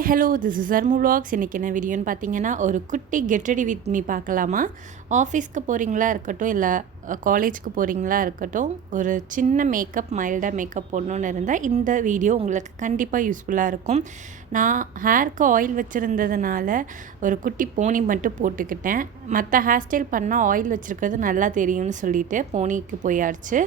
Hi hello this is Armu vlogs. இன்றைக்கி என்ன வீடியோன்னு பார்த்தீங்கன்னா ஒரு குட்டி கெட் ரெடி வித் மீ பார்க்கலாமா. ஆஃபீஸ்க்கு போகிறீங்களா இருக்கட்டும், இல்லை காலேஜுக்கு போகிறீங்களா இருக்கட்டும், ஒரு சின்ன மேக்கப் மைல்டாக மேக்கப் போடணுன்னு இருந்தால் இந்த வீடியோ உங்களுக்கு கண்டிப்பாக யூஸ்ஃபுல்லாக இருக்கும். நான் ஹேருக்கு ஆயில் வச்சுருந்ததுனால ஒரு குட்டி போனி மட்டும் போட்டுக்கிட்டேன். மற்ற ஹேர் ஸ்டைல் பண்ணால் ஆயில் வச்சுருக்கிறது நல்லா தெரியும்னு சொல்லிட்டு போனிக்கு போயாச்சு.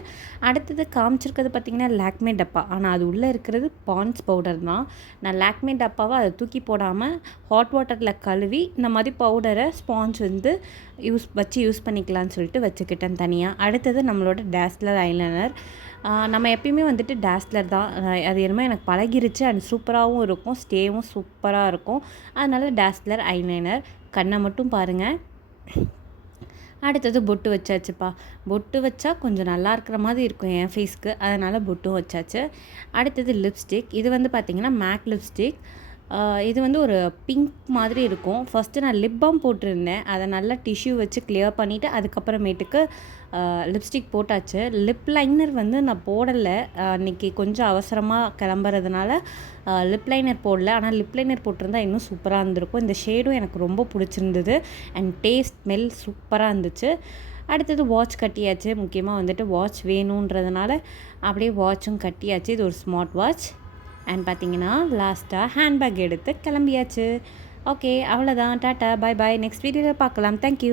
அடுத்தது காமிச்சிருக்கிறது பார்த்திங்கன்னா லாக்மே டப்பா, ஆனால் அது உள்ளே இருக்கிறது பாண்ட்ஸ் பவுடர் தான். நான் லாக்மே டப்பாவை அதை தூக்கி போடாமல் ஹாட் வாட்டரில் கழுவி இந்த மாதிரி பவுடரை ஸ்பாஞ்ச் வந்து யூஸ் பண்ணிக்கலான்னு சொல்லிட்டு வச்சுக்கிட்டேன் தனியாக. அடுத்தது நம்மளோட டேஸ்லர் ஐலைனர். நம்ம எப்பயுமே வந்துட்டு டேஸ்லர் தான், அது என்னமோ எனக்கு பழகிருச்சு. அண்ட் சூப்பராகவும் இருக்கும், ஸ்டேவும் சூப்பராக இருக்கும். அதனால் டேஸ்லர் ஐலைனர். கண்ணை மட்டும் பாருங்கள். அடுத்தது பொட்டு வச்சாச்சுப்பா. பொட்டு வச்சா கொஞ்சம் நல்லா இருக்கிற மாதிரி இருக்கும் என் ஃபேஸ்க்கு, அதனால் பொட்டும் வச்சாச்சு. அடுத்தது லிப்ஸ்டிக். இது வந்து பார்த்திங்கன்னா மேக் லிப்ஸ்டிக். இது வந்து ஒரு பிங்க் மாதிரி இருக்கும். ஃபஸ்ட்டு நான் லிப் பாம் போட்டிருந்தேன், அதை நல்லா டிஷ்யூ வச்சு கிளியர் பண்ணிவிட்டு அதுக்கப்புறமேட்டுக்கு லிப்ஸ்டிக் போட்டாச்சு. லிப் லைனர் வந்து நான் போடலை, அன்றைக்கி கொஞ்சம் அவசரமாக கிளம்புறதுனால லிப் லைனர் போடல. ஆனால் லிப் லைனர் போட்டிருந்தா இன்னும் சூப்பராக இருந்திருக்கும். இந்த ஷேடும் எனக்கு ரொம்ப பிடிச்சிருந்தது அண்ட் டேஸ்ட் ஸ்மெல் சூப்பராக இருந்துச்சு. அடுத்தது வாட்ச் கட்டியாச்சு. முக்கியமாக வந்துட்டு வாட்ச் வேணுன்றதுனால அப்படியே வாட்சும் கட்டியாச்சு. இது ஒரு ஸ்மார்ட் வாட்ச். அண்ட் பார்த்திங்கன்னா லாஸ்ட்டாக ஹேண்ட்பேக் எடுத்து கிளம்பியாச்சு. ஓகே, அவ்வளோதான். டாட்டா, பாய் பாய். நெக்ஸ்ட் வீடியோவில் பார்க்கலாம். தேங்க்யூ.